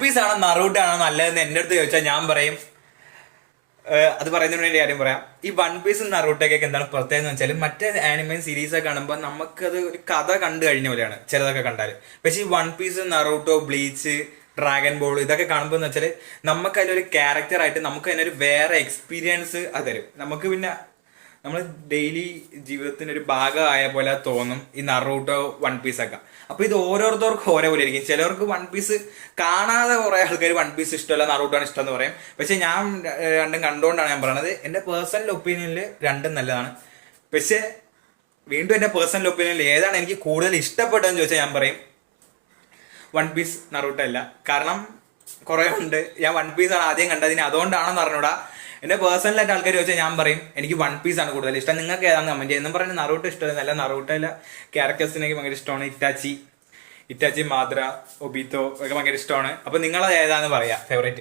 Piece ആണോ Naruto ആണോ നല്ലതെന്ന് എൻ്റെ അടുത്ത് ചോദിച്ചാൽ ഞാൻ പറയും, അത് പറയുന്നതിന് വേണ്ടി കാര്യം പറയാം. ഈ വൺ പീസും നറൂട്ടോക്കൊക്കെ എന്താണ് പ്രത്യേകത എന്ന് വെച്ചാൽ മറ്റേ ആനിമേ സീരീസ് ഒക്കെ കാണുമ്പോൾ നമുക്കത് ഒരു കഥ കണ്ടു കഴിഞ്ഞ പോലെയാണ് ചിലതൊക്കെ കണ്ടാൽ. പക്ഷേ ഈ One Piece, Naruto, Bleach, Dragon Ball ഇതൊക്കെ കാണുമ്പോൾ എന്ന് വെച്ചാൽ നമുക്ക് അതിലൊരു ക്യാരക്ടറായിട്ട് നമുക്ക് അതിനൊരു വേറെ എക്സ്പീരിയൻസ് അത് തരും. നമുക്ക് പിന്നെ നമ്മൾ ഡെയിലി ജീവിതത്തിൻ്റെ ഒരു ഭാഗമായ പോലെ തോന്നും ഈ നറൂട്ടോ, വൺ പീസ് ഒക്കെ. അപ്പൊ ഇത് ഓരോരുത്തർക്കും ഓരോ പോലെ ആയിരിക്കും. ചിലവർക്ക് വൺ പീസ് കാണാതെ കുറെ ആൾക്കാർ വൺ പീസ് ഇഷ്ടമല്ല, നറൂട്ടോ ആണ് ഇഷ്ടം എന്ന് പറയും. പക്ഷെ ഞാൻ രണ്ടും കണ്ടുകൊണ്ടാണ് ഞാൻ പറയണത്. എൻ്റെ പേഴ്സണൽ ഒപ്പീനിയനിൽ രണ്ടും നല്ലതാണ്. പക്ഷെ വീണ്ടും എൻ്റെ പേഴ്സണൽ ഒപ്പീനിയനിൽ ഏതാണ് എനിക്ക് കൂടുതൽ ഇഷ്ടപ്പെട്ടതെന്ന് ചോദിച്ചാൽ ഞാൻ പറയും വൺ പീസ്, നറൂട്ടോ അല്ല. കാരണം കുറെ ഉണ്ട്. ഞാൻ വൺ പീസ് ആണ് ആദ്യം കണ്ടതിന്, അതുകൊണ്ടാണെന്ന് പറഞ്ഞൂടാ. എന്റെ പേഴ്സണലായിട്ട് ആൾക്കാർ ചോദിച്ചാൽ ഞാൻ പറയും എനിക്ക് വൺ പീസ് ആണ് കൂടുതൽ ഇഷ്ടം. നിങ്ങൾക്ക് ഏതാണെന്ന് കമന്റ് ചെയ്യുക. എന്നും പറയുന്നത് നറൂട്ടോ ഇഷ്ടമല്ല. നല്ല നറൂട്ടോയിലെ ക്യാരക്ടേഴ്സിനൊക്കെ ഭയങ്കര ഇഷ്ടമാണ്. ഇറ്റാച്ചി, മാദ്ര, ഒബീത്തോ ഒക്കെ ഭയങ്കര ഇഷ്ടമാണ്. അപ്പൊ നിങ്ങൾ ഏതാന്ന് പറയാ ഫേവറേറ്റ്.